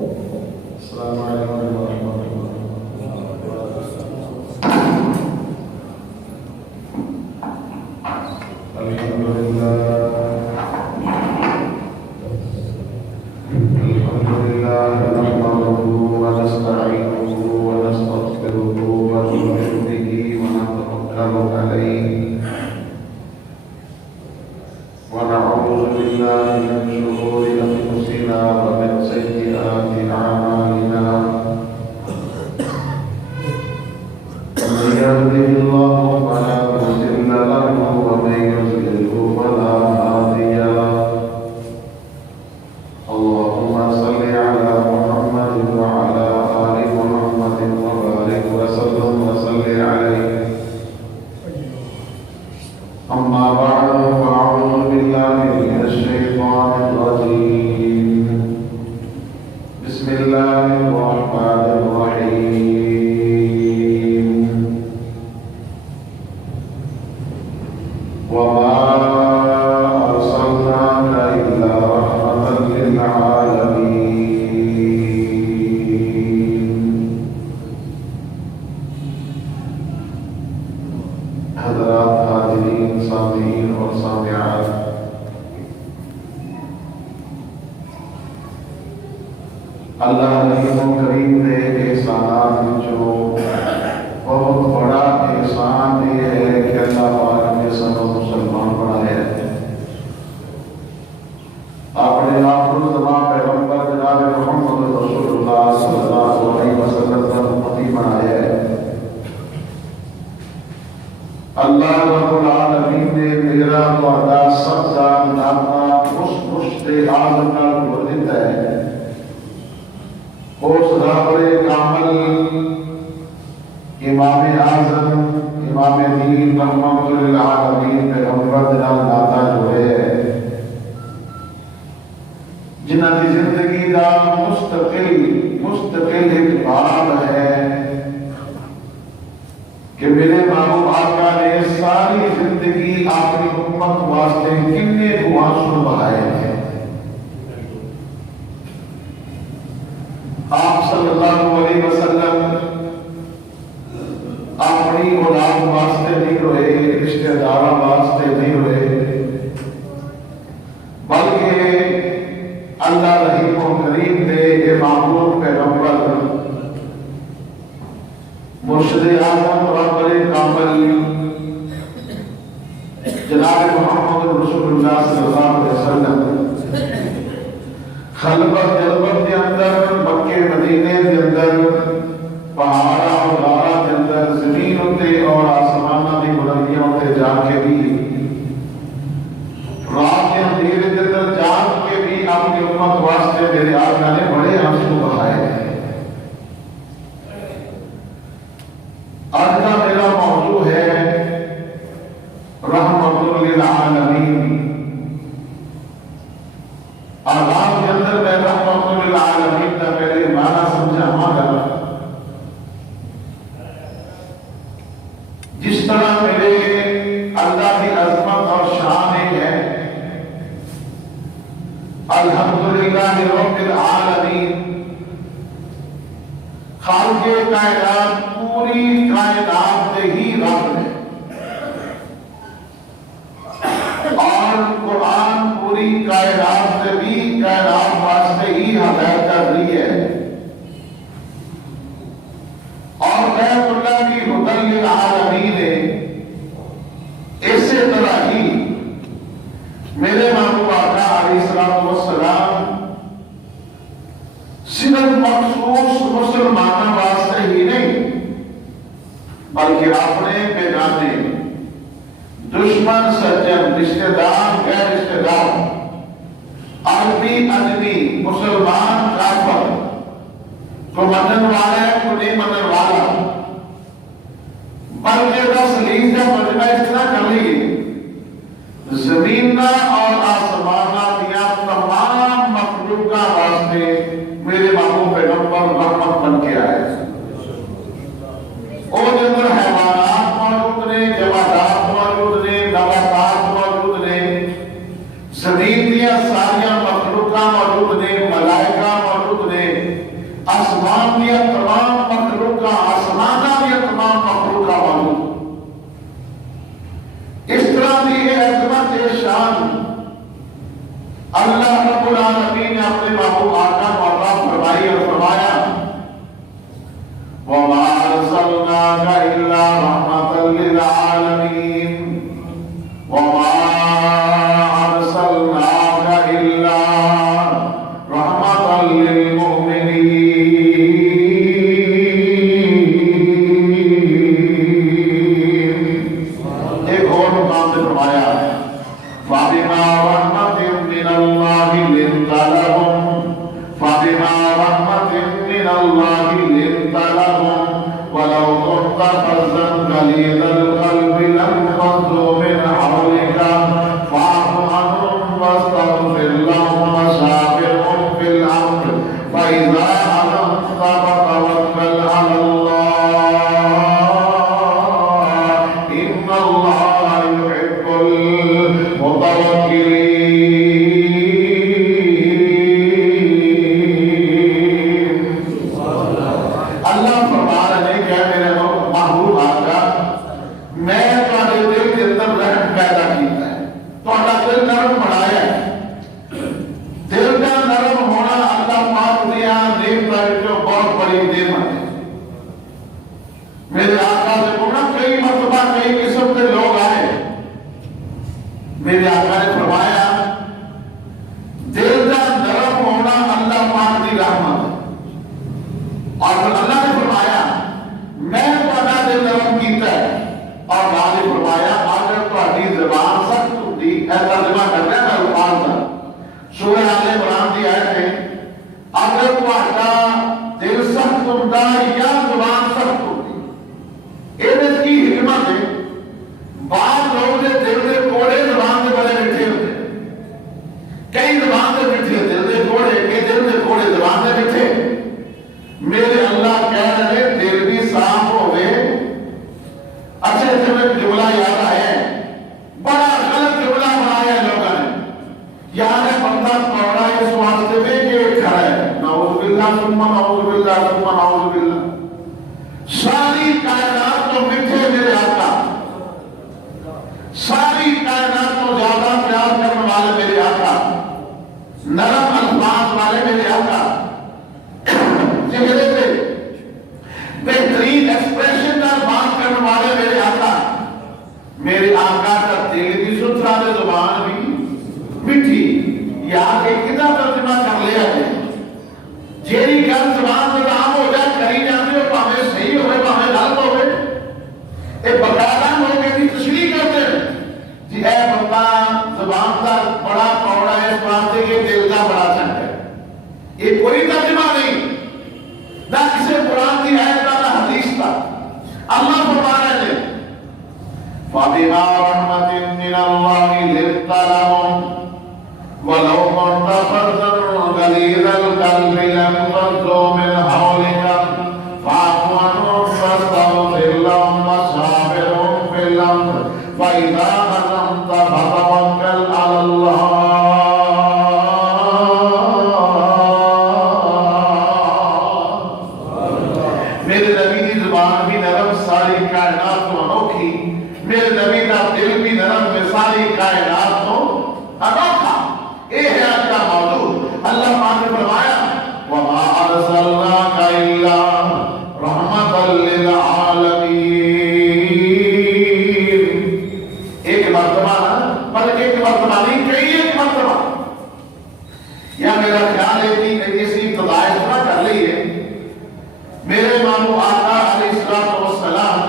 السلام علیکم ورحمۃ اللہ۔ الحمد للہ نحمده ونستعينه ونستغفره ونؤمن به ونتوكل عليه ونعوذ بالله من شرور أنفسنا ومن سيئات أعمالنا من يهده الله فلا مضل له ومن يضلل فلا هادي له اللهم صل على محمد وعلى آل محمد وبارك وسلم وصل عليه أما بعد فأعوذ بالله من الشيطان الرجيم بسم الله الرحمن الرحيم وما أرسلناك إلا رحمة للعالمين حضرات حاضرین سامعین اور سامعات، اللہ رحیم و کریم نے احسانات جو بہت بڑا احسان یہ ہے کہ اللہ پاک نے سب مسلمان بنایا ہے۔ آپ نے آخرالزماں پیغمبر جناب محمد رسول اللہ صلی اللہ علیہ وسلم کا امتی بنایا ہے۔ اللہ رب العالمین نے میرا وعدہ سب جان داتا اس مشت اعظم کا گردت ہے، اس رابر کامل امام اعظم امام دین رحمت للعالمین پیغمبر جناب داتا جو ہے، جنہاں کی زندگی کا مستقل ایک باب ہے کہ میرے محبوب آقا نے ساری زندگی اپنی امت واسطے کتنے آنسو بہائے ہیں۔ آپ صلی اللہ علیہ وسلم اپنی اولاد واسطے نہیں روئے، رشتہ داروں واسطے نہیں روئے، بلکہ اللہ رحیم و کریم نے یہ معمول پیغمبر مرشد اعظم رہبر کامل جناب محمد رسول اللہ صلی اللہ علیہ وسلم خلوت جلوت کے اندر، مکے مدینے کے اندر، پہاڑا اور غارہ کے اندر، زمین ہوتے اور آسمانہ کی بلندیاں ہوتے جا کے بھی، رات کے اندھیرے کے اندر جان کے بھی اپنی امت واسطے میرے آقا نے بڑے آنسو بہائے ہیں۔ آج کا میرا موضوع ہے رحمت للعالمین۔ آغاز کے اندر میں رحمت للعالمین کا پہلے معنی سمجھاؤں گا۔ جس طرح میرے اللہ کی عظمت اور شان ہے الحمدللہ رب العالمین، خالق کائنات پوری کائنات سے ہی رب ہے، اور قرآن پوری کائنات سے بھی کائنات واسطے ہی ہدایت کر رہی ہے، اور بیت اللہ کی ہدی للعالمین ہے۔ اسی طرح ہی میرے محبوب آقا علیہ السلام صرف مخصوص مسلمانوں واسطے ہی نہیں، بلکہ اپنے بیگانے، دشمن سجن، رشتہ دار غیر رشتہ دار، عربی اجمی، مسلمان کافر، کو منن والا ہے کو نہیں منن والا، بلکہ بس لیز کا مجمع اتنا کر لیے زمین اور آسمانہ دیا تمام مخلوقہ واسطے میرے محبوب پیغمبر رحمت بن کے آئے۔ اور جنر حیوانات موجود نے، جمادات موجود نے، نباتات موجود نے، زمین دیا ساریاں مخلوقہ موجود نے، ملائکہ موجود نے، آسمان دیا تمام مخلوق کا آسمانہ دیا تمام مخلوق کا موجود اس طرح دی ہے عظمت شان اللہ رب العالمین نے اپنے محبوب آقا معطا فرمائی اور فرمایا وَمَا أَرْسَلْنَاكَ إِلَّا رَحْمَةً لِلْعَالَمِينَ وَمَا أَرْسَلْنَاكَ إِلَّا رَحْمَةً لِلْمُؤْمِنِينَ ایک اور مقام سے فرمایا فَبِمَا رَحْمَةٍ مِّنَ اللَّهِ لِنتَ لَهُمْ فَبِمَا رَحْمَةٍ مِّنَ اللَّهِ لِنتَ لَهُمْ وَلَوْ كُنتَ فَظًّا غَلِيظَ الْقَلْبِ لَانفَضُّوا مِنْ حَوْلِكَ فَاعْفُ عَنْهُمْ وَاسْتَغْفِرْ لَهُمْ وَشَاوِرْهُمْ فِي الْأَمْرِ فَإِذَا عَزَمْتَ فَتَوَكَّلْ عَلَى اللَّهِ إِنَّ اللَّهَ يُحِبُّ الْمُتَوَكِّلِينَ اللہ فرما رہے ہیں کہ میرے محبوب آقا میں تمہارے دل کے اندر رحم پیدا کیتا ہے تمہارا دل نرم بنایا ہے دل کا نرم ہونا اللہ پاک دیا دیکھتا ہے جو بہت بڑی نعمت ہے میرے آقا سے پوچھنا کئی مرتبہ کئی قسم کے لوگ آئے میرے آقا نے فرمایا دل کا نرم ہونا اللہ پاک دی رحمت ہے اور اللہ نے فرمایا میں تمہارا دل نرم کیتا ہے اور اللہ نے فرمایا اگر تمہاری زبان سخت ہوتی ہے ترجمہ کرنا ہے الفاظ کا سورہ آل عمران کی آیت ہے اگر تمہارا دل سخت ہوتا یا زبان سخت ہوتی اس کی حکمت ہے بعض لوگ نے دل کے کوڑے زبان سے بڑے میٹھے ہوتے کئی زبان سے میٹھے دل کے کوڑے کئی دل کے کوڑے زبان سے میٹھے میرے اللہ کہہ رہے دل بھی صاف ہوئے اچھے سے میں جملہ یاد آیا بڑا غلط جملہ بنایا لوگوں نے یہاں بندہ پڑھا اس واسطے میں کہ کھڑا ہے نعوذ باللہ ثم نعوذ باللہ ثم نعوذ باللہ ساری کائنات تو میٹھے میرے آقا ساری کائنات کو زیادہ پیار کرنے والے میرے آقا نرم الفاظ والے میرے آقا چہرے پہ بہترین ایکسپریشن کا بات کرنے والے میرے آقا کا دل بھی ستھرا دے زبان بھی میٹھی یاد ایک کتا ترجمہ کر لیا ہے جیری گل زبان سے عام ہو جائے کری جاتے ہو پاہمیں صحیح ہوئے پاہمیں غلط ہوئے ایک بقاعدہ ہو کے بھی تشریح کرتے ہیں جی اے بندہ زبان کا بڑا کوڑا ہے اس بات سے کہ دل کا بڑا چنڈ ہے یہ کوئی ترجمہ نہیں نہ کسی قرآن کی آیت کا نہ حدیث کا اللہ فرما رہے ہیں فَبِمَا رَحْمَةٍ مِّنَ اللَّهِ لِنتَ لَهُمْ وَلَوْ كُنتَ فَظًّا غَلِيظَ الْقَلْبِ لَانفَضُّوا مِنْ حَوْلِكَ فَاعْفُ عَنْهُمْ وَاسْتَغْفِرْ لَهُمْ وَشَاوِرْهُمْ فِي الْأَمْرِ فَإِذَا عَزَمْتَ فَتَوَكَّلْ عَلَى اللَّهِ میرے نبی کی زبان بھی نرم ساری کائنات کو انوکھی میرے نبی کا دل بھی نرم میں ساری کائنات کو انوکھا اے ہے آج کا موضوع اللہ پاک نے فرمایا وَمَا أَرْسَلْنَاكَ إِلَّا رَحْمَةً لِلْعَالَمِينَ ایک مرتبہ پر ایک مرتبہ نہیں کئی ایک مرتبہ یا میرا خیال ہے کہ اسی ابتداء اس طرح کر لی ہے میرے مامو آقا علیہ السلام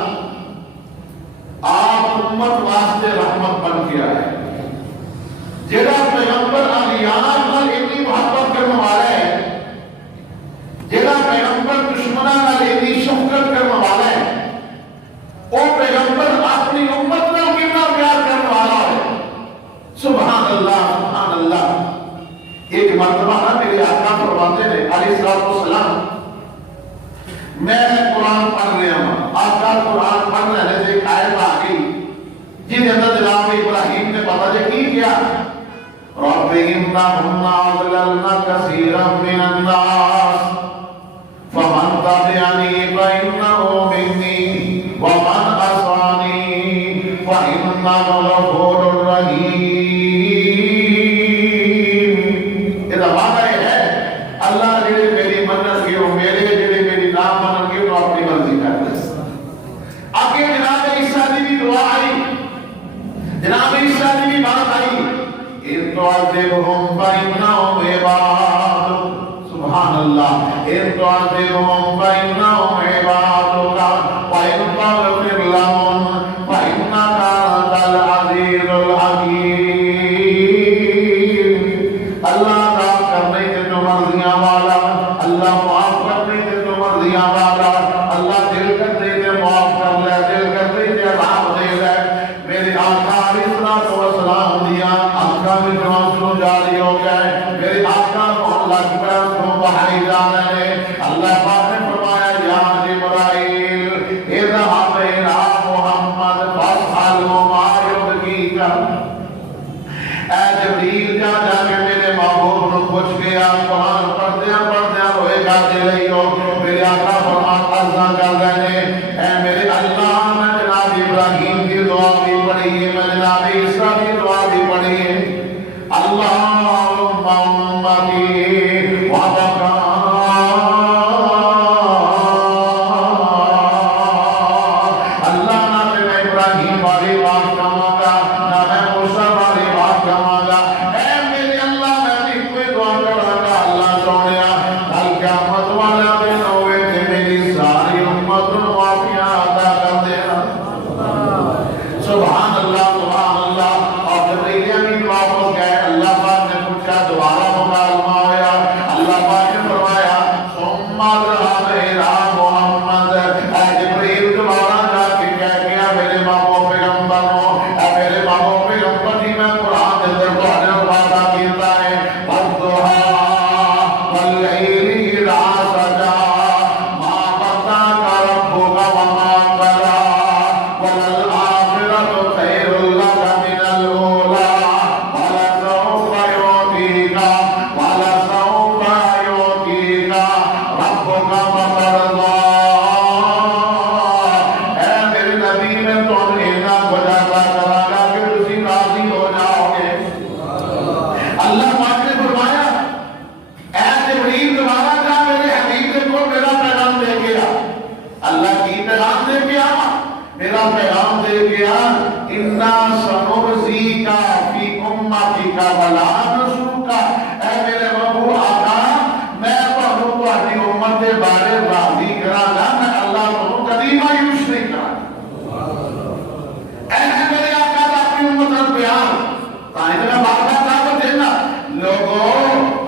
آپ امت واسطے رحمت بن کے آئے جیڑا پیغمبر علیان نال اتنی محبت کرنے والا ہے جیڑا پیغمبر دشمناں نال اتنی شفقت کرنے والا ہے وہ پیغمبر اپنی امت نال کتنا پیار کرنے والا ہے سبحان اللہ ایک مرتبہ نا میرے آقا فرماتے ہیں علیہ السلام میں قرآن پڑھ رہا ہوں آقا قرآن پڑھ رہے ہیں ایک آیت آ گئی جن اندر جناب ابراہیم نے پتہ کی کیا رب انہم اضللن کثیرا من الناس اللہ ان تعذبهم فإنهم عبادك وإن تغفر لهم فإنك أنت العزيز الحكيم اللہ معاف کرنے کے تو مرضیاں والا اللہ معاف کرنے کے تو مرضیاں والا اللہ دل کر دے دے معاف کر لے دل کر دے دے عذاب دے لے میرے آقا علیہ الصلوۃ والسلام دیا آقا میں جو آنسو جاری ہو گئے میرے آقا کو اللہ کی طرف کو بہائی جانا ہے اللہ پاک نے فرمایا یا جبرائیل اذهب إلى محمد فاسأله ما يبكيك اے جبریل جا جا کے میرے محبوب نو پوچھ گیا قرآن پڑھدیا روئے گا دے رہی ہو میرے آقا فرمان عرضہ کر رہے اے میرے اللہ میں جناب ابراہیم کی دعا بھی پڑھی ہے میں جناب عیسیٰ کی دعا بھی پڑھی ہے اللہم امتی وبکا اللہ نہ میں ابراہیم والی بات کہوں گا نہ میں موسیٰ والی بات کہوں گا اے میرے اللہ میں بھی کوئی دعا کروں گا اللہ سونیا کل قیامت والا دن ہوئے کہ میری ساری امت معافیاں عطا کر دینا سبحان اللہ اور جبریل امین واپس گئے اللہ پاک نے پوچھا دوبارہ مکالمہ ہوا اللہ پاک نے فرمایا ثم اذهب إلى محمد اے جبریل دوبارہ جا کے کہہ گیا میرے محبوب پیغمبر اے میرے محبوب پیغمبر جی میں قرآن کے اندر تمہارے وعدہ کیتا ہے والضحى والليل إذا سجى ما ودعك ربك وما قلى وللآخرة خير لك من الأولى ولسوف يعطيك ربك فترضى اے میرے نبی میں تمہیں نہ گزارا کرا گا کہ تسی راضی ہو جاؤ گے اللہ پاک نے فرمایا اے جبریل دوبارہ جا میرے حبیب کو میرا پیغام دے گیا اللہ کی پیغام دے گیا میرا پیغام دے گیا انا سنرضیک فی امتک ولا نسوک اے میرے محبوب آقا میں تمہیں تمہاری امت کے بارے راضی کرا گا میں اللہ کو کبھی مایوس نہیں کرا اے میرے آقا اپنی امت کا پیار تاہی میں بار بار دعوت دینا لوگوں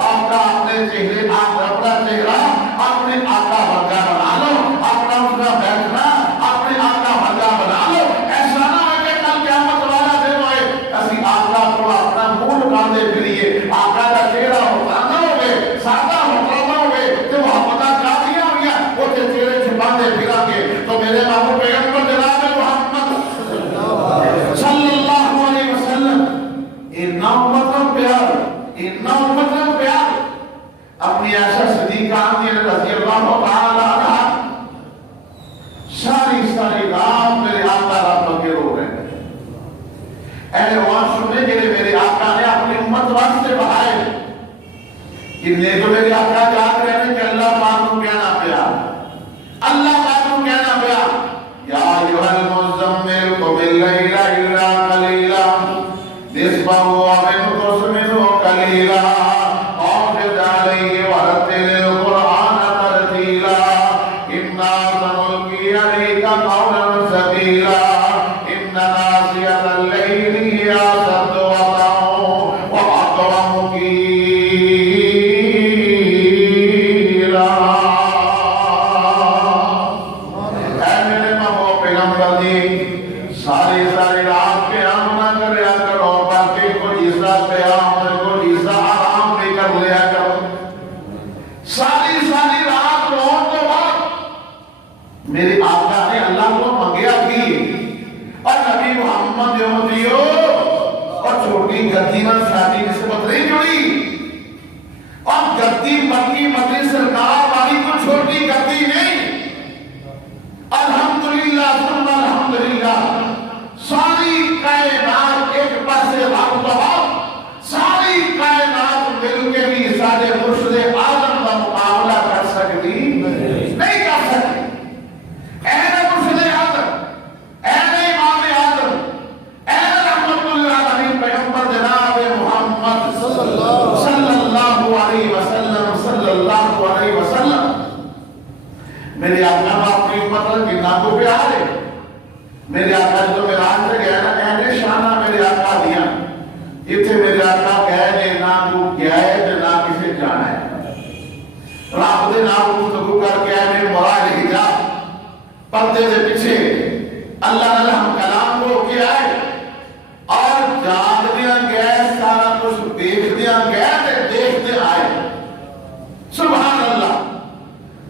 آقا اپنے چہرے اپنا چہرہ اپنے آقا ورگا بنا لو اپنا ان کا بیٹھنا اپنے آقا ورگا بنا لو ایسا نہ ہو کہ کل قیامت والا دن ہوئے اسی آقا کو اپنا منہ باندھے پھریے آقا کا چہرہ ہوتا نہ ہوئے سادہ ہوتا نہ ہوئے کہ وہ پتا چاہ دیا ہویا وہ چہرے چھپاندے پھرا کے تو میرے محبوب پیغمبر جناب محمد صلی اللہ علیہ وسلم اتنا امت کا پیار اپنی عائشہ صدیقہ رضی اللہ تعالی عنہا ساری رات میرے آقا رب کے رو رہے ہیں اہل وہاں سننے کے لیے میرے آقا نے اپنی امت واسطے بڑھائے کتنے کو میرے آقا یاد رہنے کہ اللہ پاک کو کہنا پیا اللہ پاک کو کہنا پیا یا ایھا المزمل قم اللیل الا قلیلا نصفه وانقص منه قلیلا اور زد علیہ ورتل القرآن ترتیلا انا سنلقی علیک قولا ثقیلا ان ناشئۃ اللیل ہی اشد وطئا واقوم قیلا اے میرے محبوب پیغمبر دی ساری رات قیام نہ کریا کرو باقی کو جیسا قیام کو جیسا آرام بھی کر لیا کرو ساری رات رونے کے بعد میرے آقا نے اللہ کو منگیا بھی اور نبی محمد یہودیو اور چھوٹی گدی میں شادی نسبت نہیں جڑی اور گدی مکی مدنی سرکار والی کو چھوٹی گدی نہیں الحمدللہ ثم الحمدللہ ساری کائنات ایک پاسے رب تو ساری کائنات مل کے بھی سارے مرشد اعظم کا مقابلہ کر سکتی نہیں کر سکتی اے مرشد اعظم اے امام اعظم اے رحمت اللہ علیہ پیغمبر جناب محمد صلی اللہ علیہ وسلم میرے آقا نے اپنی امت کو کتنا کو پیار ہے. میرے آقا جو معراج سے گیا نا کہنے شانہ میرے آقا دیا جتھے میرے آقا گئے نے نہ کو گئے تے نہ کسے جانا ہے. رب دے نام گفتگو کر کے آئے میں مراد حجاب پردے دے پیچھے اللہ نے ہم کلام کو کے آئے اور جان دیا گئے سارا کچھ دیکھ دیا گئے تے دیکھتے آئے. سبحان اللہ.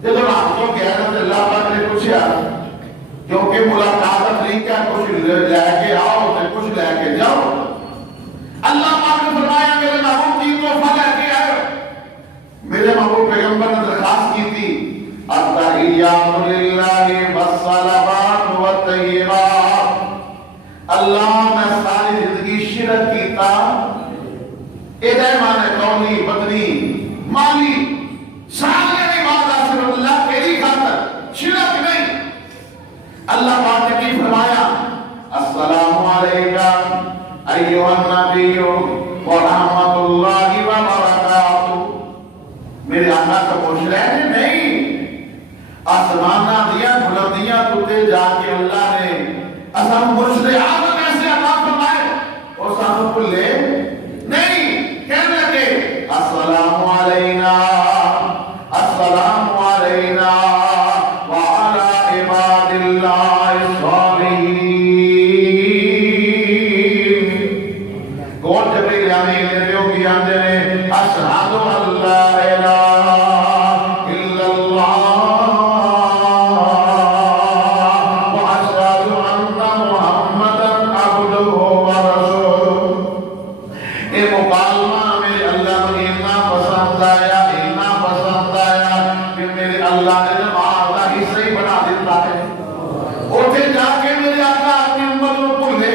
جب رات کو گئے نا اللہ پاک نے پوچھا کیونکہ ملاقات طریقہ کچھ لے کے آؤ تے کچھ لے کے جاؤ. اللہ پاک نے فرمایا میرے محبوب کی تحفہ لے کے آئے. میرے محبوب پیغمبر نے درخواست کی تھی التحیات للہ والصلوات والطیبات. اللہ میں ساری زندگی شرک کیتا ادھے مانے قولی بدنی مالی سارے عبادت صرف اللہ تیری خاطر شرک نہیں. اللہ پاک نے کی فرمایا السلام علیکہ ایھا النبی ورحمۃ اللہ وبرکاتہ. میرے آقا کا پوچھ رہے ہیں نہیں آسمانہ دیا بلندیاں تُوتے جا کے اللہ نے اسم مرشد آب کیسے عطا فرمائے اور سانوں کو لے نہیں. کہنے لگے السلام علینا السلام علینا وعلا عباد اللہ الصالحین. کون جبریل آمین لیتے ہو کی آندے نے اشہد اللہ الہ الا اللہ واشہد ان محمدا عبدہ ورسولہ. یہ مکالمہ میرے اللہ نے اتنا پسند آیا کہ میرے اللہ نے نماز کا حصہ ہی بنا دیتا ہے. اوتھے جا کے میرے آقا اپنی امت کو بھولے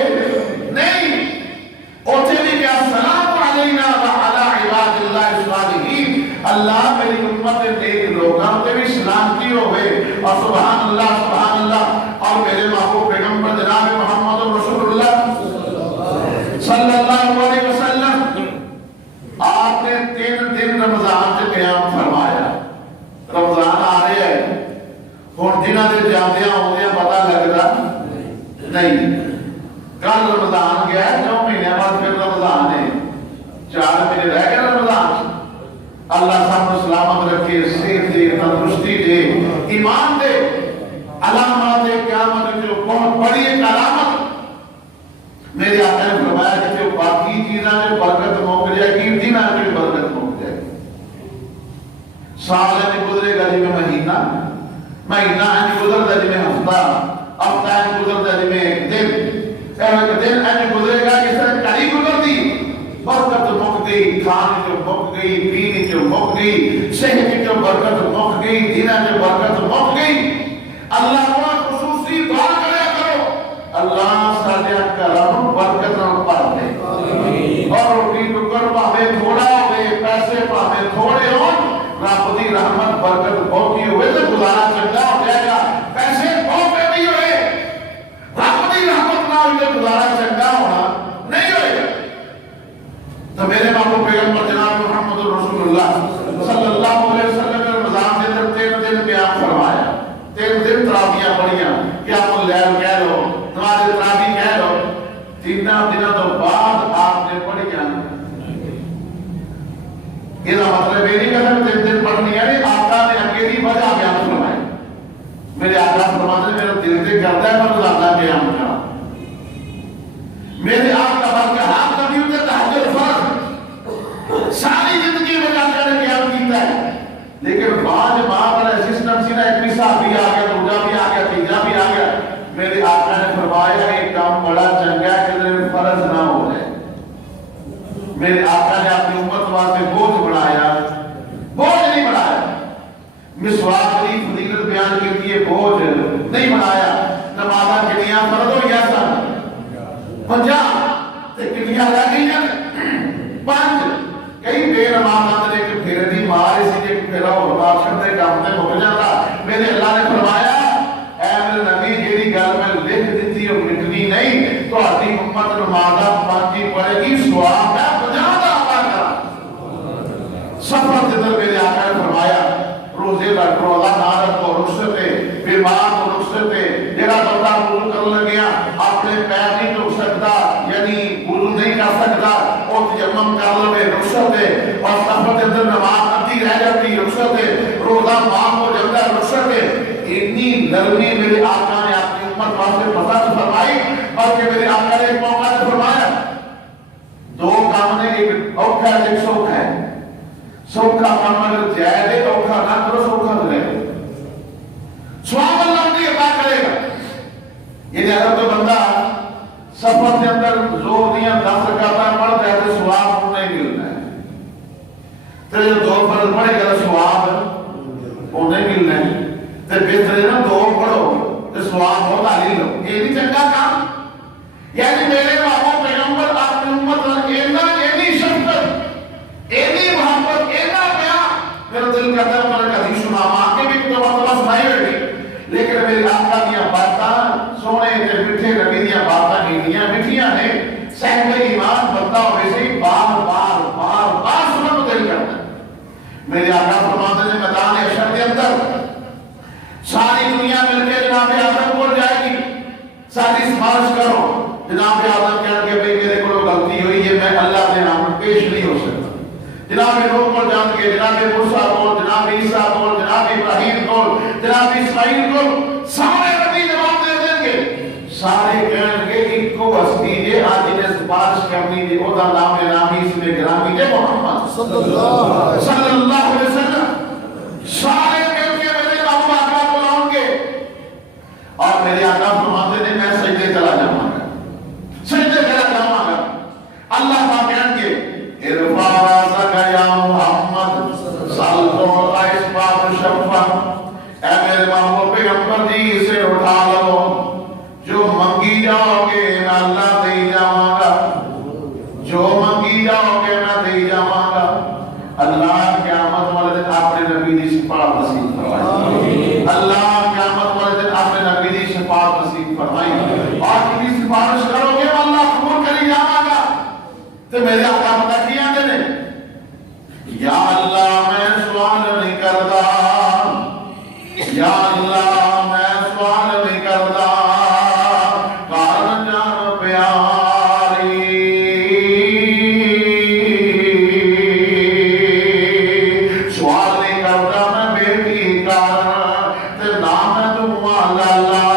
نہیں. اوتھے بھی کیا السلام علینا وعلی عباد اللہ الصالحین. اللہ میری امت نیک لوگاں تے بھی سلامتی ہوئے اور سبحان اللہ اور میرے محبوب پیغمبر جناب محمد رسول اللہ صلی اللہ علیہ وسلم آپ نے 3 دن رمضان سے قیام فرمایا. رمضان آ رہے ہیں ہن جنہاں دے جاندیاں ہوندیاں پتہ لگدا نہیں. کل رمضان گیا 9 مہینے بعد پھر رمضان ہے 4 مہینے رہ گئے رمضان. اللہ سب کو سلامت رکھے صحت دے تندرستی دے ایمان دے. علامات قیامت جو بہت بڑی ایک علامت میرے آقا نے فرمایا کہ جو باقی چیزاں میں برکت موک جائے گی دنوں میں برکت موک جائے گی. سال میں گزرے گا جی میں مہینہ ہے گزرتا جی میں ہفتہ ہے گزرتا جی میں ایک دن ہے گزرے گا کہ سر کڑی گزر دی برکت موک گئی. کھانے جو موک گئی پینے جو موک گئی صحت جو برکت موک گئی دنوں جو برکت موک گئی. اللہ کو خصوصی دعا کرے کرو اللہ سارے کرم برکت نال بھر دے اور روٹی ٹکر پاوے تھوڑا ہوئے پیسے پاوے تھوڑے ہون رب دی رحمت برکت بہتی ہوئے تو گزارا چنگا ہو جائے گا. پیسے بہت بھی ہوئے رب دی رحمت نہ ہوئے گزارا چنگا ہونا نہیں ہوئے گا. تو میرے محبوب پیغمبر جناب محمد رسول اللہ صلی اللہ علیہ وسلم نے رمضان کے اندر 3 دن قیام فرمایا. 3 دن تراویحاں پڑھیاں قیام اللیل کہہ لو نماز تراویح کہہ لو. 3 دنوں تو بعد آپ نے پڑھیاں. یہ مطلب یہ نہیں کہ 3 دن پڑھنی ہے. آقا نے اکیلی وجہ بیان فرمائی. میرے آقا فرماتے میرا دل سے کرتا ہے میں روزانہ قیام کرا. میرے آقا بلکہ ہاتھ کبھی ہوتے تہجد فرض ساری زندگی میں آقا نے قیام کیتا ہے. لیکن بعد پر اسسٹنٹ سی نا ایک صحابی آ گیا دوسرا بھی آ گیا تیسرا بھی آ گیا. میرے آقا نے فرمایا ایک کام بڑا چنگا ہے کہ فرض نہ ہو جائے. میرے آقا نے اپنی امت واسطے بوجھ بنایا بوجھ نہیں بنایا. مسواک کی فضیلت بیان کے لیے بوجھ نہیں بنایا. نمازاں کنیاں فرض ہو گیا سن 50 تے کنیاں رہ گئیاں 5. کئی بے نماز آتے نے کہ پھر دی مار اسی کے پھیرا ہو باشن دے کام تے مک جاتا. میرے اللہ نے فرمایا اے میرے نبی جیڑی گل میں لکھ دیتی اور مٹنی نہیں تو آدھی امت نمازاں 5 پڑھے گی ثواب ہے 50 دا عطا کرا. سفر جدر میرے آقا نے فرمایا رخصت ہے، اور سفر کے اندر نماز آتی رہ جاتی رخصت ہے، روزہ معاف ہو جاتا رخصت ہے۔ اتنی نرمی میرے آقا نے اپنی امت واسطے پسند فرمائی، بلکہ میرے آقا نے ایک موقع نے فرمایا دو کام نے، ایک اوکھا ہے ایک سوکھا ہے۔ سوکھا کام اگر جائے دے اوکھا نہ کرو، سوکھا کرے سواب اللہ کی عطا کرے گا۔ یہ اگر تو بندہ سفر کے اندر زور دیا 10 رکعتیں پڑھ جائے تو سواب نہیں ملنا ہے، تو جو 2 فرض پڑھے گا سواب وہ نہیں ملنا ہے، تو بہتر ہے نا 2 پڑھو تو سواب ہو تعلیم لو، یہ بھی چنگا کام۔ یعنی میرے بابا پیغمبر اپنی امت اینا شفقت، اینی محبت، اینا پیار، میرا دل کرتا ہے میں کبھی سنا ماں کے بھی تو مرتبہ سنائی ہوگی، لیکن میری آقا دیا باتاں سونے کے مٹھے نبی دیا باتاں انڈیاں مٹھیاں نے صاحب ایمان بندہ ہوئے سے بار بار بار بار سننا کو دل کرتا ہے۔ میرے آقا فرماتے ہیں میدان حشر کے اندر ساری دنیا مل کے جناب آدم کو جائے گی، ساری سفارش کرو، جناب آدم کہنے کہ بھئی میرے کو غلطی ہوئی ہے، میں اللہ کے نام پیش نہیں ہو سکتا۔ جناب نوح کو جان کے، جناب موسیٰ کو، جناب عیسیٰ کو، جناب ابراہیم کو، جناب اسماعیل کو، سارے نبی جواب دے دیں گے، سارے کہیں گے ایک کو ہستی ہے آج انہیں سفارش کرنی دے، او دا نام نامی اس میں گرامی دے محمد صلی اللہ علیہ وسلم۔ سارے کہیں گے میرے بابا آقا کو لاؤں گے، اور میرے آقا فرماتے ہیں میں سجدے چلا جاؤں گا، سجدے چلا جاؤں گا۔ اللہ پاک کہیں گے ارفع راسک یا محمد سلطو اشفاق شفا، اے میرے محبوب پیغمبر جی اسے اٹھا لو، جو منگی جاؤ گے میں اللہ دے جاؤں گا، جو منگی جاؤ گے میں دے جاؤں گا۔ اللہ قیامت والے دن اپنے نبی دی شفاعت نصیب فرمائے، اللہ قیامت والے دن اپنے نبی دی شفاعت نصیب فرمائے، اور کی سفارش کرو گے اللہ قبول کری جاؤں گا۔ تو میرے آقا پتہ کیا جنے یا اللہ میں سوال نہیں کرتا، یا اللہ میں سوال نہیں کرتا، کارن جان پیاری، سوال نہیں کرتا میں بیٹی کارن، تے نام ہے تو اللہ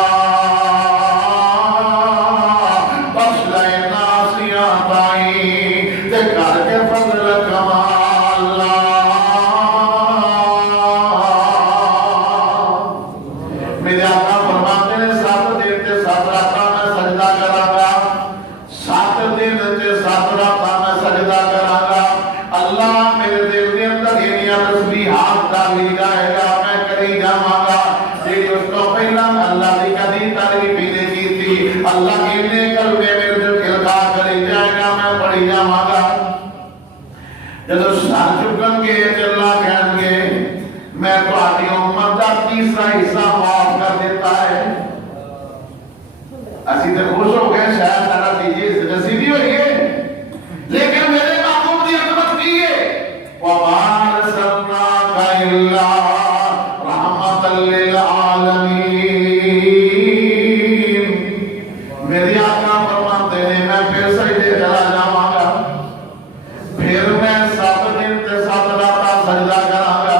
بخش لائے ناسیاں بائی، تے کر کے فضل کمال میرے آقا فرماتے ہیں 7 دن تے 7 راتاں میں سجدہ کراں گا، 7 دن تے 7 راتاں میں سجدہ کراں گا۔ اللہ میرے دل کے اندر یہ تسبیحات ڈالی جائے گا، میں کری جاواں گا، جی اس کو پہلا اللہ دی کدی تعریف ہی نہیں کی تھی، اللہ کے نے کلمے میرے دل کے القا کری جائے گا، میں پڑھی جاواں گا۔ جب سر چکن گے تے اللہ کہن گے میں تہاڈی امت دا تیسرا حصہ معاف کر دیتا ہے۔ اسی تے خوش ہو گئے شاید سارا دیجیے نصیبی ہوئی ہے، لیکن میرے محبوب دی عظمت کی ہے وَمَا أَرْسَلْنَاكَ إِلَّا رَحْمَةً لِّلْعَالَمِينَ۔ میرے آقا فرماتے ہیں میں پھر سجدے چلا جاواں گا، پھر میں 7 دن تے 7 راتاں سجدہ کراں گا۔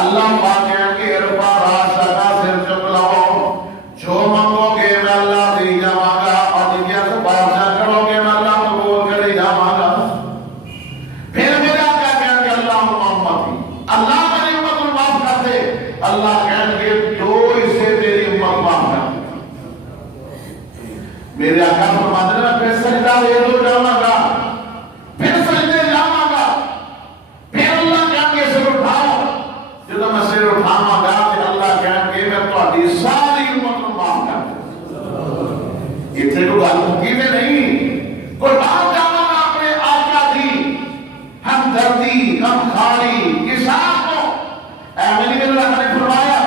اللہ پاک کہہ کے ارفع راسک سر چک لو، جو منگو گے میں اللہ دے جاواں گا، اور جنہاں سفارشاں کرو گے میں اللہ قبول کری جاواں گا۔ پھر میرا کیا کہہ کے اللہ محمد اللہ میری امت کو معاف کر دے، اللہ کہہ کے جو اسے تیری امت معاف کر دے۔ میرے آقا فرماتے ہیں میں پھر سجدہ دے دو جاواں گا، پھر سجدے جاواں گا، پھر اللہ کہہ کے سر اٹھاؤ، جب میں سر اٹھاواں گا تو اللہ کہہ کے میں تہاڈی ساری امت کو معاف کر دوں۔ اتنے کو گل مکی میں نہیں، قربان جاواں گا اپنے آقا دی ہمدردی، غمخواری، اسحاق کو۔ اے میری اللہ نے فرمایا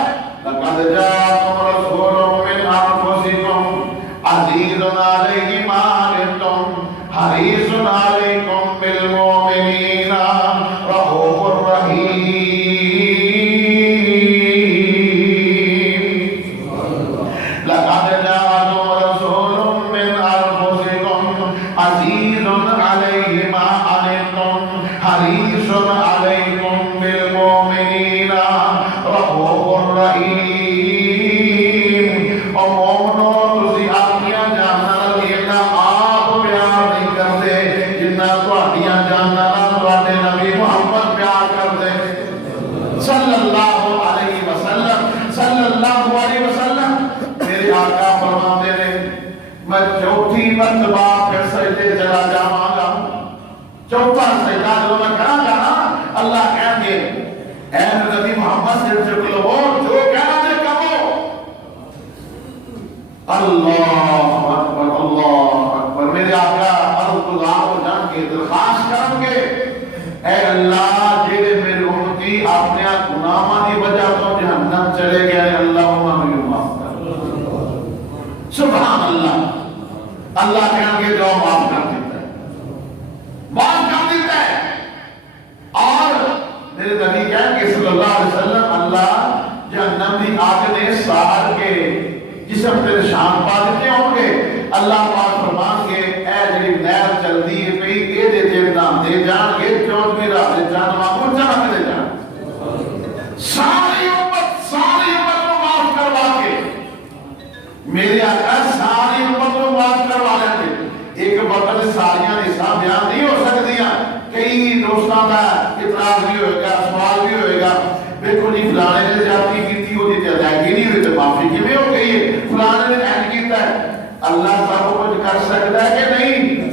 الرحیم اور مومنو تسی اپنیاں جاناں نال اینا آپ پیار نہیں کردے جنہ تہاڈیاں جاناں نال تہاڈے نبی محمد پیار کردے صلی اللہ علیہ وسلم صلی اللہ علیہ وسلم میرے آقا فرماتے ہیں میں چوتھی مرتبہ پھر سجدے چلا جاواں گا چوتھا سجدہ جو میں کرا گا اللہ کہیں گے اے نبی محمد سے چک لو جو کہنا دے کہو اللہ اکبر میرے آقا عرض کو جان کے درخواست کریں گے اے اللہ جیڑے میرے امتی اپنے گناہاں دی وجہ تو جہنم چلے گئے اللہ انہاں کو معاف کر سبحان اللہ اللہ کہیں گے جو معاف کر دیتا ہے معاف کر دیتا ہے اور میرے نبی کہیں گے صلی اللہ علیہ وسلم اللہ جہنم دی آگ نے سار کے جسم پہ نشان پا دیتے ہوں گے اللہ پاک فرمان کے اے جڑی نہر چلدی ہے پئی اے دے نام دے جان گے چودھویں رات دے جان واپس جہاں دے جان ساری امت کو معاف کروا کے میرے آقا ساری امت کو معاف کروا لیں گے ایک وقت ساریاں نساں بیان نہیں ہو سکتیاں کئی دوستاں کا اعتراض بھی ہوئے گا سوال بھی ہوئے گا دیکھو جی فلانے نے زیادتی کی تھی وہ دیتے ادائیگی نہیں ہوئی تو معافی کی میں ہو گئی ہے فلانے نے اہل کیتا ہے اللہ سب کچھ کر سکتا ہے کہ نہیں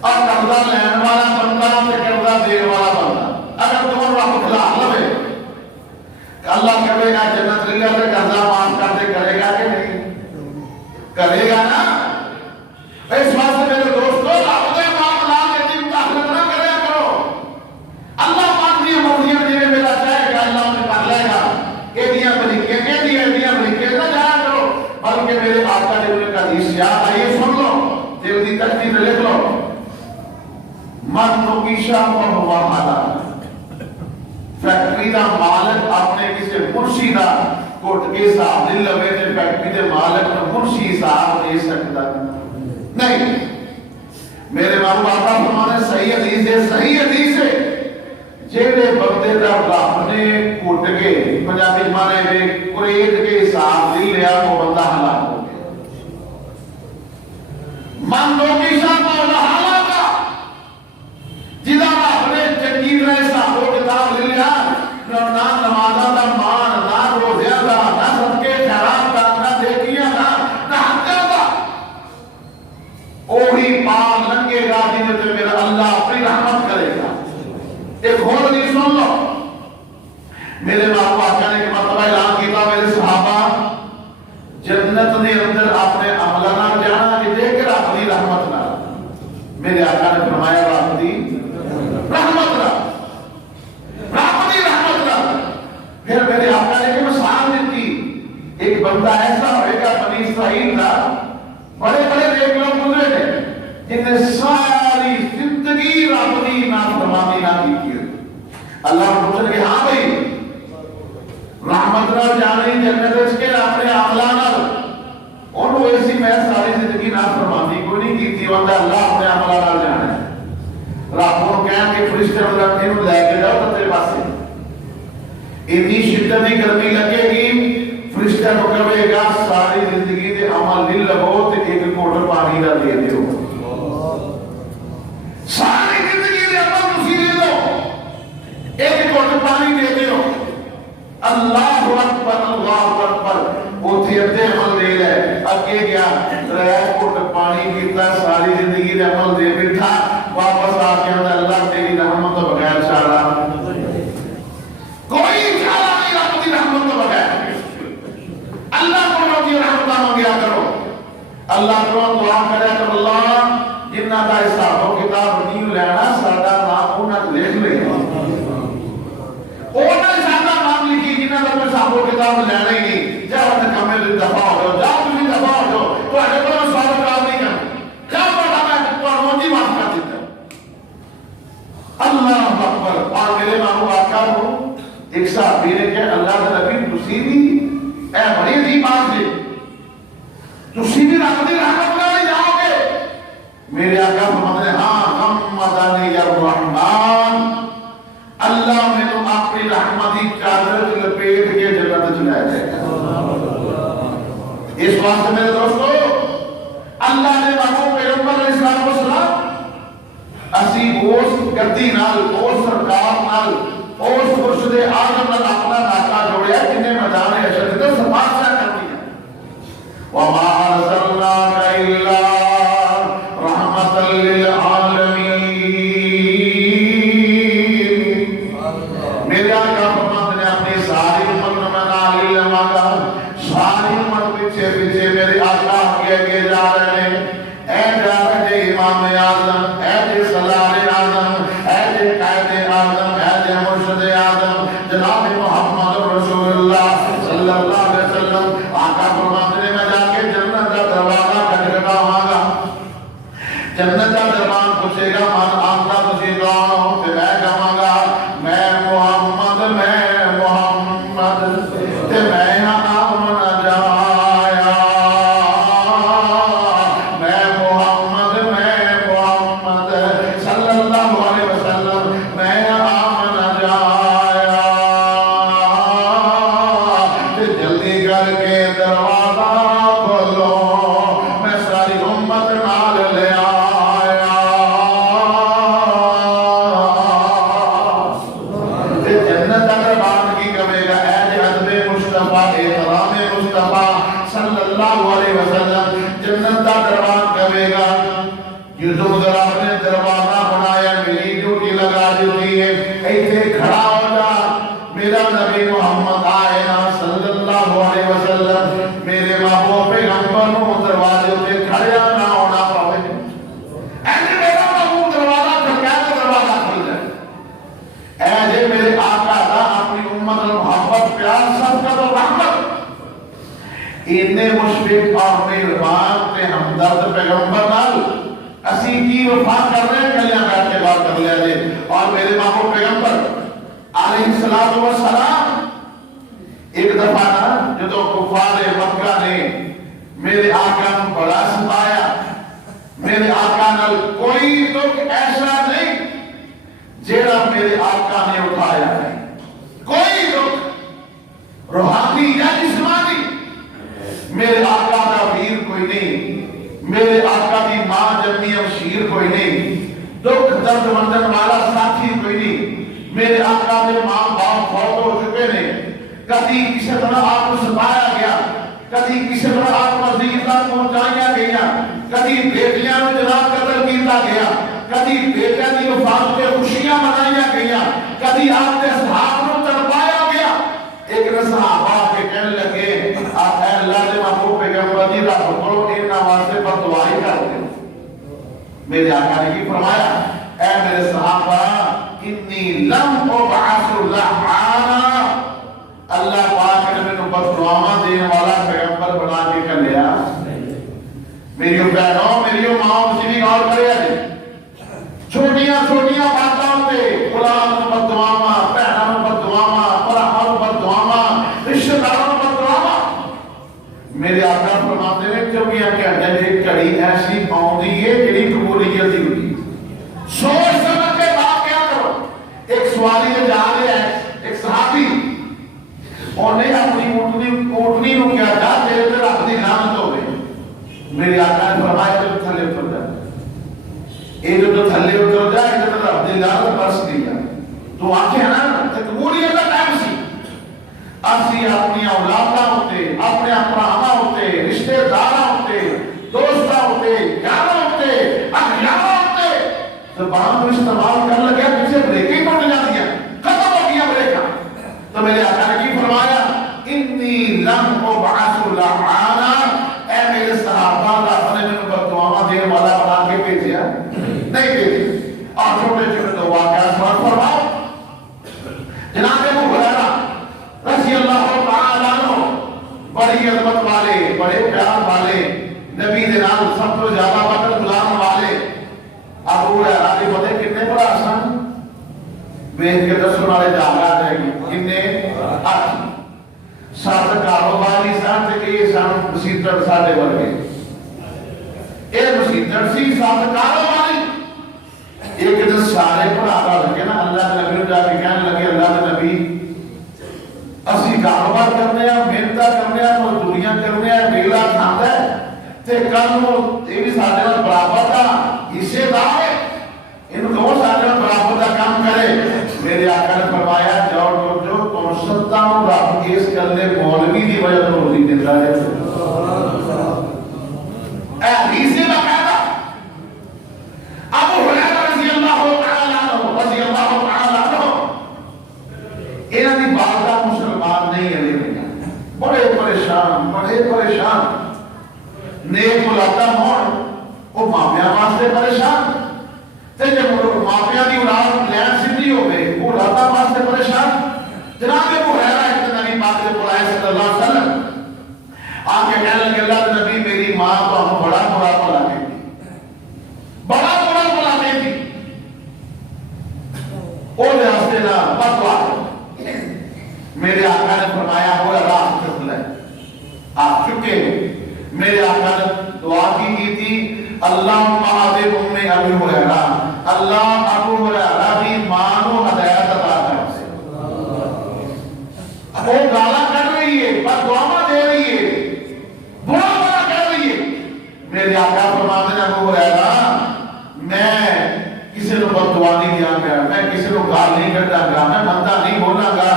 اور قرضہ لین والا بندہ سے قرضہ دین والا بندہ اگر تم رب خلاف لوے اللہ کہے گا جنت للہ سے قرضہ معاف کرتے کرے گا کہ نہیں کرے گا نا اس واسطے میرے دوستو اپنے معاملات کے دن تاخیر نہ کرے کرو اللہ پاک دی مرضیاں جے میرا چاہے گا اللہ نے کر لے گا ایڈیاں بریکیں نہ جایا کرو بلکہ میرے آقا نے انہیں کا حدیث یاد آئیے سن لو دل دی ترتیب لکھ لو من نقیشہ فہوا مالا فیکٹری دا مالک اپنے کسی مرشی دا کوٹ کے صاحب دل لگے تھے فیکٹری دے مالک نے مرشی صاحب دے سکتا نہیں میرے ماں باپا فرمانے صحیح حدیث ہے جیڑے بندے دا رب نے کوٹ کے پنجابی مانے میں قرید کے حساب دل لیا وہ بندہ ہلاک ہو گیا من نقیشہ مولا ہلاکا جدا رب نے چنگی طرح حساب و کتاب لے لیا نہ نمازہ دا مان نہ روزیہ دا نہ صدقے خیرات دا نہ دیکھیاں دا نہ حقیہ دا اوہی پاک لنگے گا جنہیں تو میرا اللہ اپنی رحمت کرے گا ایک اور حدیث سن لو میرے باپ آقا نے کہ مرتبہ اعلان کیتا میرے صحابہ جنت نے اندر اپنے عملہ نہ جانا کہ دیکھ کر اپنی رحمت نہ میرے آقا نے فرمایا اپنی رحمت نہ پھر میرے آقا نے کہ مثال دیتی ایک بندہ ایسا ہوئے گا بنی اسرائیل کا بڑے نیک لوگ گزرے تھے جن نے ساری زندگی اپنی نافرمانی نہ کی اللہ نے پوچھا کہ ہاں بھائی رحمت نہ جانی جنت اس کے اپنے عملہ نہ انہوں ایسی میں ساری زندگی نافرمانی کو نہیں کی تھی وندہ اللہ اپنے عملہ نہ جانے رب کو کہیں کہ فرشتے اللہ نے لے کے جاؤ تو تیرے پاس سے اتنی شدتی گرمی لگے گی فرشتہ کو کہے گا ساری زندگی دے عمل دل لگو تے ایک کوٹر پانی دا دے دیو ساری زندگی دے عمل تسی دے دو ایک کوٹر پانی دے دیو اللہ اکبر وہ تھی ادھے عمل دے لے اگے گیا رہا کوٹر پانی پیتا ساری زندگی دے عمل دے بیٹھا واپس آ کے اللہ تیری رحمت بغیر چارہ کوئی چارہ نہیں رب دی رحمت بغیر اللہ کو رضی رحمتہ مانگیا کرو اللہ کو دعا کرے تو اللہ جنہ دا حساب و کتاب نہیں لینا ساڈا نام انہاں لکھ لے اونا ساڈا نام لکھی جنہ دا حساب و کتاب لینا ہی نہیں جاؤ تے کمے دے دفاع ہو جاؤ جاؤ تسی دفاع ہو جاؤ تواڈے کول سوال کام نہیں کرنا جاؤ بڑا میں تانوں نہیں معاف کر دیتا اللہ اکبر اور میرے مانو آقا کو ایک صحابی نے کہ اللہ کے نبی تسی بھی اے بڑی عجیب بات ہے تسی بھی رب دی رحمت نال جاؤ گے میرے آقا فرماتے ہیں ہاں محمدانی الرحمن اللہ میں تو اپنی اپنی رحمتی چادر لپیٹ کے جنت چلایا جائے گا۔ اس واسطے میرے دوستو اللہ نے محبوب پیغمبر علیہ السلام اسی اس گدی نال، اس سرکار نال، اس مرشد اعظم نال اپنا ناطہ جوڑیا جنہیں میدان حشر کے سپاہیاں کرنی ہے۔ وما ارسلناک الا رحمتا للعالمین۔ میرے آقا فرماتے ہیں اپنی ساری امت میں نالی لماگا، ساری امت پیچھے پیچھے میرے آقا کے جا رہے ہیں۔ اے جا رہے امام اعظم، اے جے سلار اعظم، اے جے قائد اعظم، اے جے مرشد اعظم جناب محمد رسول اللہ صلی اللہ علیہ وسلم۔ آقا فرماتے ہیں میں جا کے جنت کا دروازہ کھٹکھٹاواں گا، جنت کا دروازہ پوچھے گا من آقا تسی کون ہو؟ تے میں کہاں گا میں محمد، میں محمد، تے میں آمنا جایا، میں محمد، میں محمد صلی اللہ علیہ وسلم، میں آمنا جایا، تے جلدی کر کے دروازہ کھولو میں ساری امت نال لے آیا۔ تے جنت دربان کی کہے گا اے حضرت مصطفیٰ، احترام مصطفیٰ صلی اللہ علیہ وسلم، جنت کا دربان کہے گا یوسف ذرا اپنے دروازہ بنایا، میری ڈیوٹی لگا دیتی ہے، ایتھے کھڑا ہو جا، میرا نبی محمد آئے نا صلی اللہ علیہ وسلم، میرے محبوب پیغمبر نو دروازے تے کھڑیا نہ ہونا پاوے، ایسے میرا محبوب دروازہ کھڑکا تو دروازہ کھل جائے۔ اے جے میرے آقا دا اپنی امت محبت پیار شفقت اور رحمت، اتنے مشفق اور مہربان تے ہمدرد پیغمبر نال اسی کی وفا کر رہے ہیں، کلیاں بیٹھ کے بات کر لیا جے۔ اور میرے محبوب پیغمبر علیہ السلام ایک دفعہ نا جدو کفار مکہ نے میرے آقا کو بڑا ستایا، میرے آقا نال کوئی دکھ ایسا نہیں جیڑا میرے آقا نے اٹھایا ہے، کوئی دکھ روحانی یا جسمانی میرے آقا کا ویر کوئی نہیں، میرے آقا کی ماں جمی شیر کوئی نہیں، دکھ درد مندن والا ساتھی کوئی نہیں، میرے آقا کے ماں باپ فوت ہو چکے نے، کبھی کسی طرح آپ کو ستایا گیا، کبھی کسی طرح آپ کو عزیزات پہنچایا گیا، کبھی بیٹیاں میں جناب قتل کیتا گیا، کبھی بیٹیاں کی وفات پہ خوشیاں منایا گیا، کبھی آپ کے صحابہ کو تڑپایا گیا۔ ایک نے صحابہ کے کہنے لگے آپ اے اللہ نے محبوب پیغمبر دی رب کرو ان نواسے پر دعائی کر دیں۔ میرے آقا نے کی فرمایا اے میرے صحابہ انی لم ابعث لعانا، اللہ پاک نے میں بددعاواں دینے والا پیغمبر بنا کے کر لیا۔ میری بہنوں میری ماں مجھے غور کرے چھوٹیاں چھوٹیاں باتوں پہ غلام بددعاواں، بہنوں بددعاواں، بھراؤں بددعاواں، رشتہ داروں بددعاواں۔ میرے آقا فرماتے ہیں چوبیاں گھنٹے ایک گھڑی ایسی آؤندی ہے جڑی قبولیت دی ہوئی، سوچ سمجھ کے بات کیا کرو۔ ایک سوالی نے جا رہے ہیں ایک صحابی انہیں اپنی اونٹنی نو کیا جا تیرے تے رب دی لعنت ہو گئی۔ میرے آقا نے فرمایا تو تھلے اتر جا، یہ جو تھلے اتر جا یہ تو رب دی لعنت برس گئی۔ تو آنکھیں نا قبولیت کا ٹائم سی، اسی اپنی اولاداں ہوتے، اپنے اپراہاں ہوتے، رشتے داراں ہوتے، دوستاں ہوتے، یاراں ہوتے، اخیاراں ہوتے، زبان کو استعمال کر لگیا پیچھے بریکیں پڑ جاتی ہیں، ختم ہو گیا بریکا۔ تو میرے آقا نے کی فرمایا انی لم ابعث لعانا، اے میرے صحابہ اللہ نے میں بددعاواں دینے والا بنا کے بھیجا نہیں بھیجے۔ اور چھوٹے چھوٹے دو واقعات فرماؤ۔ جناب ابو ہریرہ رضی اللہ تعالیٰ عنہ بڑی عظمت والے، بڑے پیار والے، نبی دے نال سب تو زیادہ وقت گزارنے والے ابو ہریرہ دی پتہ کتنے بڑا آسان ویکھ کے دسن والے جاگا جائے گی کتنے 8 سات کاروباری ساتھ کے سان مسیطر ساڈے ورگے اے مسیطر سی سات کاروباری ایک دن سارے پڑھا لگے نا اللہ کے نبی جا کے کہنے لگے اللہ کے نبی کرنے محنت کرنے مزدوریاں کرنے ویلا کھانا ہے تے کل یہ بھی سارے برابر کا حصے دار ہے ان دو سارے برابر کا کام کرے میرے آقا نے فرمایا جاؤ جو تم ستا ہوں رب اس کرنے مولوی کی وجہ تو روزی دیتا ہے اے حدیث میں باقاعدہ ابو ہریرہ رضی اللہ تعالی عنہ انہاں دی بات مسلمان نہیں ہے بڑے پریشان نیک ملاتہ ہون وہ ماپیاں واسطے پریشان تے جب ماپیاں دی اولاد لین سدھی ہوے وہ لاتا واسطے پریشان جناب ابو ہریرہ ایک نبی پاک کے بلائے صلی اللہ علیہ وسلم آگے کہنے لگے اللہ کے نبی میری ماں تو ہم بڑا برا بلا کہتی اور راستے نہ بدوا میرے آقا نے فرمایا وہ راہ چک لے آپ چکے میرے آقا نے دعا کی تھی اللہم آدھے ابی ہریرہ اللہ ابو ہریرہ کی مانو ہدایت عطا کر سے وہ گالا کر رہی ہے بددعا دے رہی ہے برا برا کر رہی ہے میرے آقا فرماتے ہیں ابو ہریرہ میں کسی نے بددعا نہیں دیا گا میں کسی نے گال نہیں کرتا گا میں بندہ نہیں بولا گا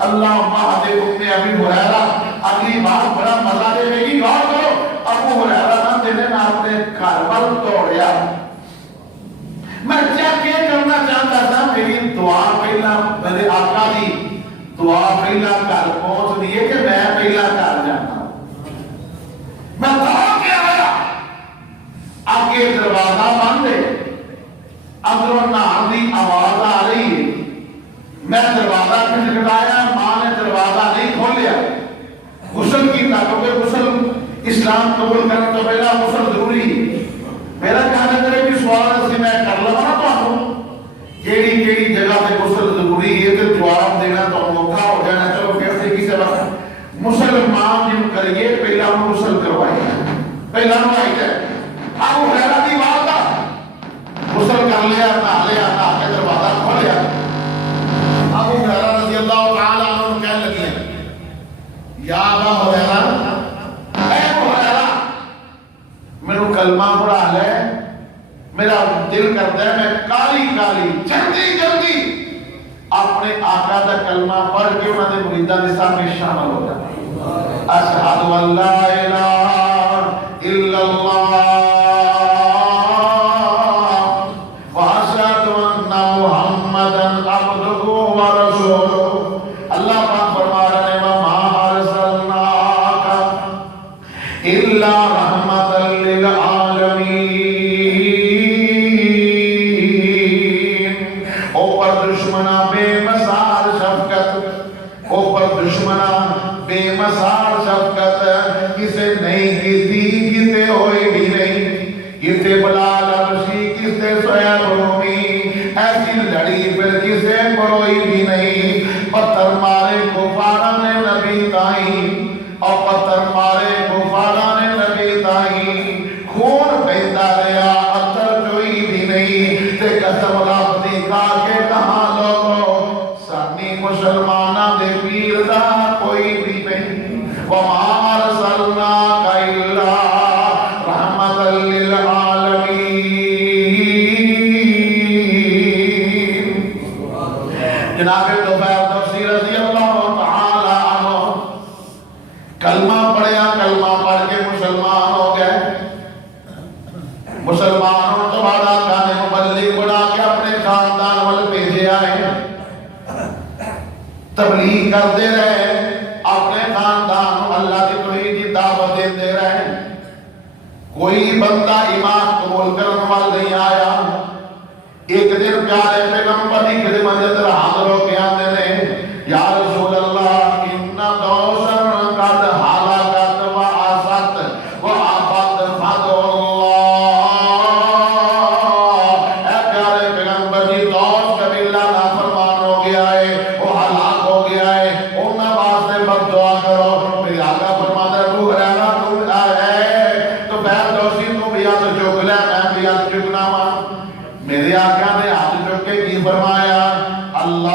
اللہم آدھے ابی ہریرہ اگلی بار بڑا مزہ دے گی غور کرو ابو ہریرہ نہ دینے میں اپنے گھر پر توڑیا میں کیا کرنا چاہتا تھا میری دعا پہلا میرے آقا دی دعا پہلا گھر پہنچ دیئے کہ میں پہلا گھر جانا میں دعا کیا آیا آگے دروازہ باندھے اندروں نہان دی آواز آ رہی ہے میں دروازہ کھٹکھٹایا ماں نے دروازہ نہیں کھولیا غسل کی کیونکہ غسل اسلام قبول کرنے تو پہلا غسل ضروری میرا کہنا کرے کہ سوال سے میں کر لوں نا تو کیڑی جگہ پہ غسل ضروری ہے تو جواب دینا تو موقع ہو جانا چلو کیسے کسی وقت مسلمان جن کریے پہلا غسل کروائی پہلا نوائی جائے ابو ہریرہ دی بات غسل کر لیا نہا کے دروازہ کھولیا ابو ہریرہ رضی اللہ تعالی عنہ کہنے لگے یا ابا ہریرہ اے ابو ہریرہ میرے کلمہ پڑھا لے میرا دل کرتا ہے میں کالی جلدی اپنے آقا دا کلمہ پڑھ کے انہوں نے مریدہ کے سامنے شامل ہو جاتا اشہد ان لا الہ الا اللہ واشہد ان محمدا عبدہ ورسولہ اللہ پاک فرما رہے ہیں وما ارسلناک الا رحمتا للعالمین اوپر دشمنا بے مثال شفقت کسے نہیں کسی کسے ہوئی بھی نہیں کسے بلال عرشی کسے سہیب رومی ایسی لڑی پر کسے کوئی بھی نہیں پتھر مارے کفارہ نے نبی تائیں اور پتھر مارے کفارہ نے نبی تائیں خون بہتا رہا اثر کوئی بھی نہیں تے قسم رب دی کھا کے کہاں لوگو سانی مسلمانہ دے پیر دا کوئی بھی نہیں وما ارسلناک الا رحمتا للعالمین جناب دوبیر دوسی رضی اللہ تعالی عنہ کلمہ پڑھ کے مسلمان ہو گئے مسلمانوں تو بعد آقا نے مبلغ بنا کے اپنے خاندان وال بھیجے آئے تبلیغ کرتے رہے اپنے خاندان اللہ کی توحید کی دعوت دیتے رہے کوئی بندہ ایمان قبول کرنے والا نہیں آیا ایک دن پیارے پیغمبر کی خدمت اندر حاضر ہو کے آتے نے یا رسول اللہ ان دوسن قد حالکت و آست و آفت فدو اللہ اے پیارے پیغمبر جی دوست قبیلہ نافرمان ہو گیا ہے وہ ہلاک ہو گیا ہے انہاں واسطے بد دعا کرو میرے آقا فرماتا ہے ابو ہریرہ تم ہے تو بہر دوستی تم بیعت چک لے میں بیعت چکنا مان میرے آقا نے ہاتھ چک کے کی فرمایا اللہ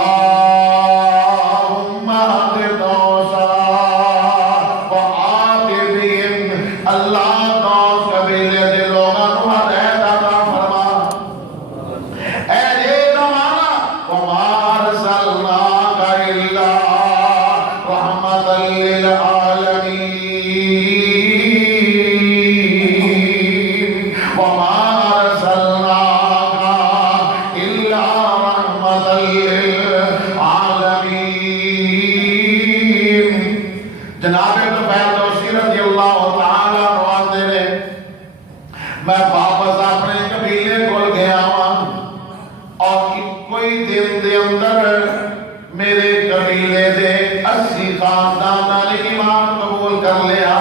جناب طفیل دوسی رضی اللہ تعالیٰ عنہ دے رہے میں واپس اپنے قبیلے کول گیا اور کوئی دن دے اندر میرے قبیلے دے 80 خاندان نے ایمان قبول کر لیا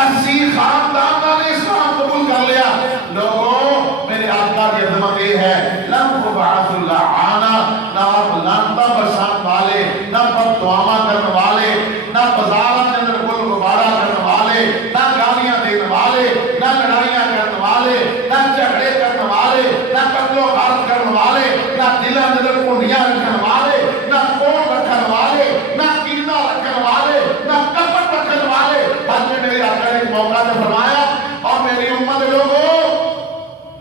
80 خاندان نے اسلام قبول کر لیا لوگوں میرے آقا کی عظمت یہ ہے لن تبعث اللعانہ نہ آپ لانتا برسان والے نہ بد دعاواں کرنے والے نہ بازاراں کے اندر گل غبارہ کرنے والے نہ گالیاں دینے والے نہ لڑائیاں کرنے والے نہ جھگڑے کرنے والے نہ قتل و غارت کرنے والے نہ دلاں کے اندر کنڈیاں رکھنے والے نہ کوڑ رکھنے والے نہ کینہ رکھنے والے نہ کپٹ رکھنے والے حج میں میرے آقا نے ایک موقع سے فرمایا اور میری امت لوگوں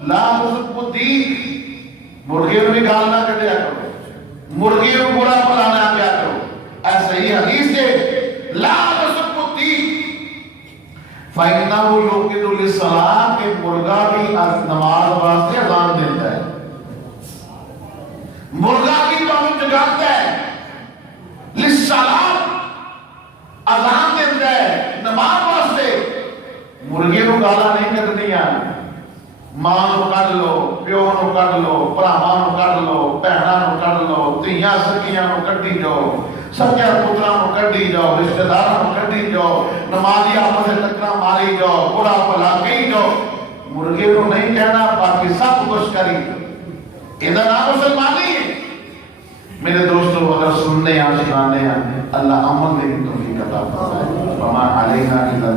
لا تسبوا الدیک مرغے بھی گال نہ کٹیا کرو مرغے کو برا بھلا نہ کیا کرو ایسے ہی حدیث ہے لا تسبوا الدیک فإنه يوقظ للصلاة کہ مرغا بھی نماز واسطے اذان دیتا ہے مرغا بھی تو ہم جگاتا ہے للصلاة اذان دیتا ہے نماز واسطے مرغے کو گالا نہیں کٹنیاں ماں نو کڈ لو پیو نو کڈ لو بھراواں نو کڈ لو بہناں نو کڈ لو دھیاں سکیاں نو کڈی جاؤ سکیا پتراں نو کڈی جاؤ رشتہ داراں نو کڈی جاؤ نمازی آپس میں ٹکراں ماری جاؤ برا بھلا کہی جاؤ مرغے نو نہیں کہنا باقی سب کچھ کری یہ نام مسلمانی ہے میرے دوستو اگر سننے سنانے اللہ عمل دے توفیق عطا فرمائے وما علینا الا